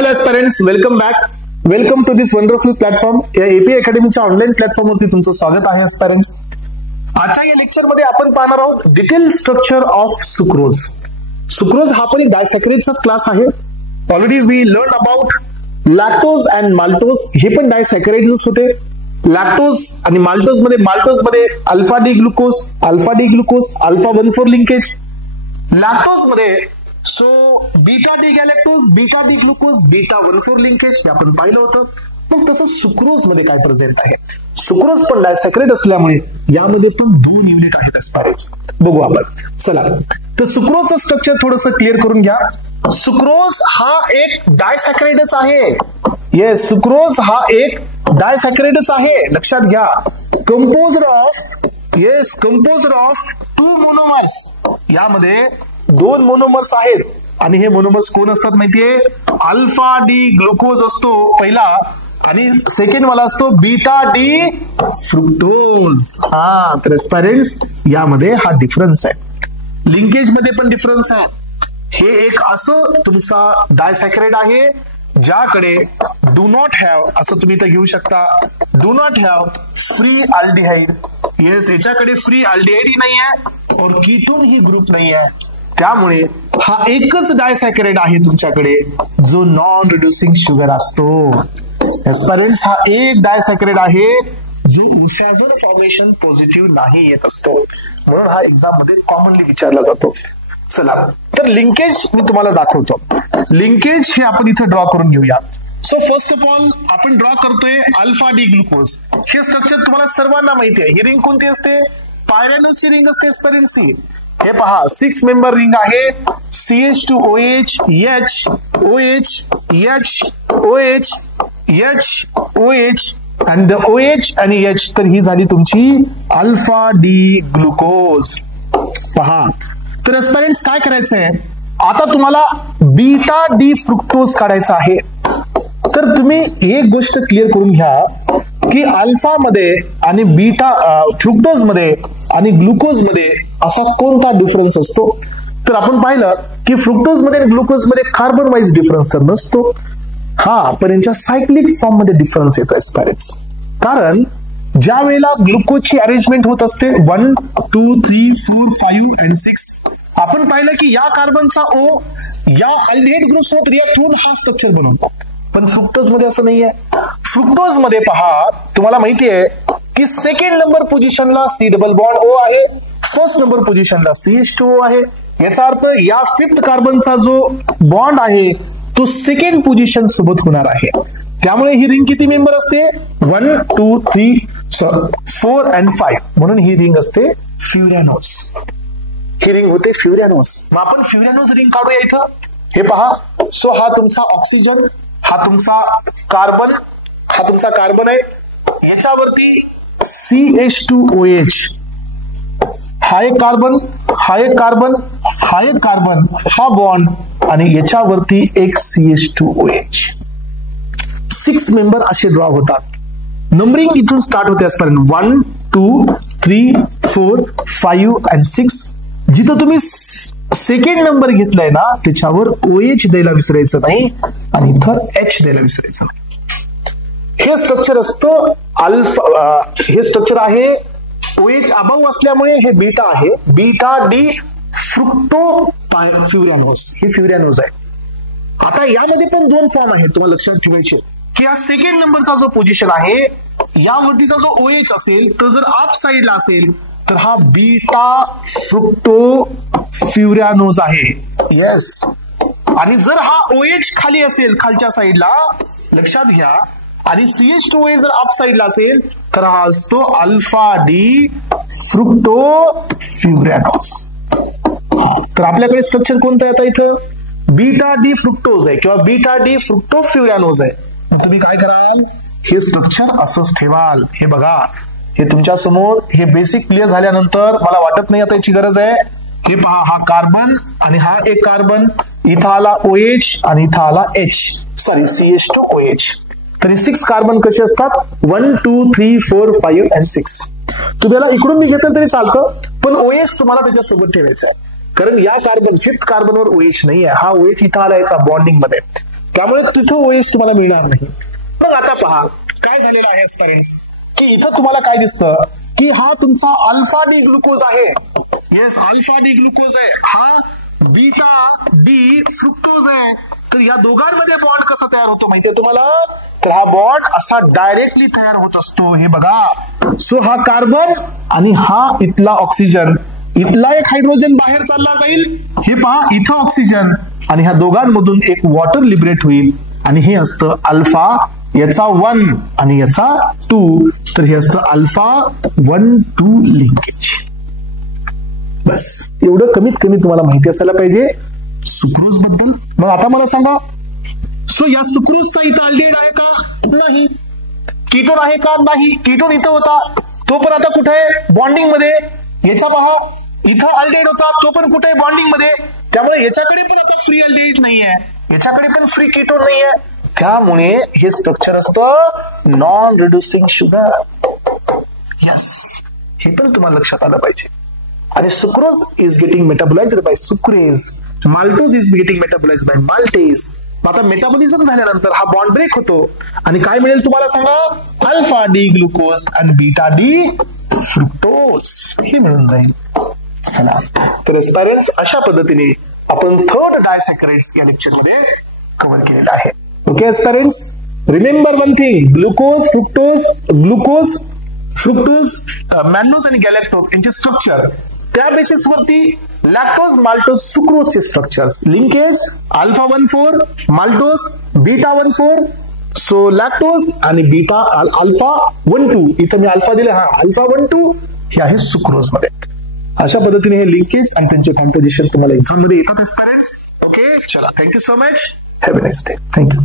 Hello aspirants, welcome back. Welcome to this wonderful platform. या AP अकॅडमीच्या online प्लॅटफॉर्मवरती तुमचं स्वागत आहे एस्पिरंट्स. आजच्या या लेक्चर मध्ये आपण पाहणार आहोत detail structure of sucrose. Sucrose हा पण एक डायसॅकराइडचाच क्लास आहे. Already we learn about lactose and maltose. हे पण डायसॅकराइड्सच होते. लॅक्टोज आणि माल्टोज मध्ये alpha D glucose, alpha 1,4 linkage. Lactose मध्ये so beta D galactose, beta D glucose, beta 1,4 linkage हे आपण पाहिलं होतं. पण तसं सुक्रोज मध्ये काय प्रेझेंट आहे? सुक्रोज पण डायसॅकराइड असल्यामुळे यामध्ये पण 2 युनिट आहेत एस्पिरंट्स. बघू आपण. चला, तर सुक्रोजचं स्ट्रक्चर थोडंसं क्लिअर करून घ्या. सुक्रोज हा एक डायसॅकराइडच आहे. येस, सुक्रोज हा एक डायसॅकराइडच आहे. लक्षात घ्या. Composed of 2 monomers. यामध्ये 2 मोनोमर्स आहेत आणि हे मोनोमर्स कोण असतात माहितीये? अल्फा डी ग्लुकोज असतो पहिला आणि सेकंड वाला असतो बीटा डी फ्रुक्टोज. तर एस्पिरंट्स यामध्ये हा डिफरन्स आहे. लिंकेज मध्ये पण डिफरन्स आहे. हे एक असं तुमचा डायसॅकराइड आहे ज्याकडे डू नॉट हॅव, असं तुम्ही इथं घेऊ शकता, do not have free aldehyde. Yes, याच्याकडे फ्री अल्डिहाइड नाही आहे और कीटोन ही ग्रुप नाही आहे. त्यामुळे हा एकच डायसॅकराइड आहे तुमच्याकडे जो नॉन रिड्युसिंग शुगर असतो. एस्पिरंट्स हा एक डायसॅकराइड आहे जो ओसाझोन फॉर्मेशन पॉझिटिव्ह नाही येत असतो. म्हणून हा एक्झाम मध्ये कॉमनली विचारला जातो. चला, तर लिंकेज मी तुम्हाला दाखवतो. लिंकेज हे आपण इथे ड्रॉ करून घेऊया. सो फर्स्ट ऑफ ऑल आपण ड्रॉ करतोय अल्फा डी ग्लुकोज. हे स्ट्रक्चर तुम्हाला सर्वांना माहिती आहे. ही रिंग कोणती असते? पायरॅनोजची रिंग असते एस्पिरंट्स. हे पहा, 6 मेंबर रिंग आहे. CH2OH, H, OH, H, OH, H, OH and the OH आणि H. तर ही झाली तुमची अल्फा डी ग्लुकोज. पहा, तर एस्पिरंट्स काय करायचंय आता तुम्हाला? बीटा डी फ्रुक्टोज काढायचा आहे. तर तुम्ही एक गोष्ट क्लिअर करून घ्या की अल्फा मध्ये आणि बीटा फ्रुक्टोज मध्ये आणि ग्लुकोज मध्ये असा कोणता डिफरन्स असतो? तर आपण पाहिलं की फ्रुक्टोज मध्ये आणि ग्लुकोज मध्ये कार्बन वाईज डिफरन्स तर नसतो. पण यांच्या सायक्लिक फॉर्म मध्ये डिफरन्स येतो एस्पिरंट्स. कारण ज्या वेळेला ग्लुकोजची अरेंजमेंट होत असते 1, 2, 3, 4, 5 आणि 6, आपण पाहिलं की या कार्बनचा O या अल्डिहाइड ग्रुप सोबत रिएक्ट होऊन हा स्ट्रक्चर बनवतो. पण फ्रुक्टोज मध्ये असं नाहीये. फ्रुक्टोज मध्ये पहा, तुम्हाला माहितीये की सेकंड नंबर पोझिशनला C डबल बॉन्ड O आहे, फर्स्ट नंबर पोझिशनला CH2O आहे. याचा अर्थ या 5th कार्बनचा जो बॉन्ड आहे तो सेकंड पोझिशन सोबत होणार आहे. त्यामुळे ही रिंग किती मेंबर असते? 1, 2, 3, 4 and 5. म्हणून ही रिंग असते फ्युरॅनोज. ही रिंग होते फ्युरॅनोज. मग आपण फ्युरॅनोज रिंग काढूया इथं. हे पहा, सो हा तुमचा ऑक्सिजन, हा तुमचा कार्बन, हा तुमचा कार्बन आहे. याच्यावरती CH2OH, हा एक कार्बन, हा एक कार्बन, हा एक कार्बन, हा बॉन्ड आणि याच्यावरती एक CH2OH. 6 मेंबर असे ड्रॉ होतात. नंबरिंग इथून स्टार्ट होते आजपर्यंत 1, 2, 3, 4, 5 and 6. जिथं तुम्ही सेकंड नंबर घेतलाय ना त्याच्यावर OH द्यायला विसरायचं नाही आणि इथं H द्यायला विसरायचं नाही. हे स्ट्रक्चर असतं अल्फा. हे स्ट्रक्चर आहे OH अबव असल्यामुळे हे बीटा आहे. Beta D fructofuranose. हे फ्युरॅनोज आहे. आता यामध्ये पण 2 फॉर्म आहेत, तुम्हाला लक्षात ठेवायचे की या सेकंड नंबरचा जो पोझिशन आहे यावरतीचा जो OH असेल तो जर अप साइडला असेल तर हा बीटा फ्रुक्टो फ्युरॅनोज आहे. येस, आणि जर हा OH खाली असेल खालच्या साइडला, लक्षात घ्या, आणि CH2OH जर अप साइडला असेल तर हा असतो अल्फा डी फ्रुक्टो फ्युरॅनोज. तर आपल्याकडे स्ट्रक्चर कोणतं आहे आता इथं? बीटा डी फ्रुक्टोज आहे किंवा बीटा डी फ्रुक्टो फ्युरॅनोज आहे. तुम्ही काय कराल? हे स्ट्रक्चर असंच ठेवाल. हे बघा, हे तुमच्या समोर हे बेसिक क्लिअर झाल्यानंतर मला वाटत नाही आता याची गरज आहे. हे पहा, हा कार्बन आणि हा एक कार्बन, इथं आला OH आणि इथं आला CH2OH. तर हे 6 कार्बन कसे असतात? 1, 2, 3, 4, 5 and 6. तुम्हाला इकडून मी घेतलं तरी चालतं, पण OH तुम्हाला त्याच्यासोबत ठेवायचं आहे. कारण या कार्बन 5th कार्बनवर OH नाही आहे. हा OH इथं आला याचा बॉन्डिंग मध्ये. त्यामुळे तिथं ओएस तुम्हाला मिळणार नाही. मग आता पहा काय झालेलं आहे स्टुडंट्स, की इथं तुम्हाला काय दिसतं की हा तुमचा अल्फा डी ग्लुकोज आहे. येस, अल्फा डी ग्लुकोज आहे. हा बीटा डी फ्रुक्टोज आहे. तर या दोघांमध्ये बॉन्ड कसा तयार होतो माहितीये तुम्हाला? तर हा बॉन्ड असा डायरेक्टली तयार होत असतो. हे बघा, सो हा कार्बन आणि हा इथला ऑक्सिजन, इथला एक हायड्रोजन बाहेर चालला जाईल. हे पहा, इथं ऑक्सिजन आणि ह्या दोघांमधून एक वॉटर लिबरेट होईल आणि हे असतं अल्फा, याचा 1 आणि याचा 2. तर हे असतं अल्फा 1,2 लिंकेज. बस एवढं कमीत कमी तुम्हाला माहिती असायला पाहिजे सुक्रोज बद्दल. मग आता मला सांगा, सो या सुक्रोजचा इथं अल्डिहाइड आहे का? नाही. कीटोन आहे का? नाही. कीटोन इथं होता, तो पण आता कुठे आहे? बॉन्डिंग मध्ये. याचा पहा, इथं अल्डिहाइड होता, तो पण कुठे आहे? बॉन्डिंग मध्ये. त्यामुळे याच्याकडे पण आता फ्री अल्डिहाइड नाहीये, याच्याकडे पण फ्री कीटोन नाहीये. त्यामुळे हे स्ट्रक्चर असतं नॉन रिड्युसिंग शुगर. यस, हे पण तुम्हाला लक्षात आलं पाहिजे. आणि sucrose is getting metabolised by sucrase, maltose is getting metabolised by maltase. आता मेटाबॉलिझम झाल्यानंतर हा बॉन्ड ब्रेक होतो आणि काय मिळेल तुम्हाला सांगा? अल्फा डी ग्लुकोज आणि बीटा डी फ्रुक्टोज हे मिळून जाईल. चला, तर एस्पायरंट्स अशा पद्धतीने आपण थर्ड डायसॅकराइड्स या लेक्चर मध्ये कव्हर केलेलं आहे. Okay aspirants, remember one thing, glucose, fructose, mannose आणि गॅलॅक्टोज यांचे स्ट्रक्चर, त्या बेसिस वरती लॅक्टोज, माल्टोज, सुक्रोजचे structures, linkage alpha 1,4 maltose, beta 1,4 so lactose आणि बीटा अल्फा 1,2. इथं मी अल्फा दिले, हा अल्फा 1,2 हे आहे सुक्रोज मध्ये. अशा पद्धतीने हे लिंकेज आणि त्यांचे कॉम्पोजिशन तुम्हाला एक्झाम मध्ये येतात एस्पिरंट्स. ओके, चला, thank you so much, have a nice day. Thank you.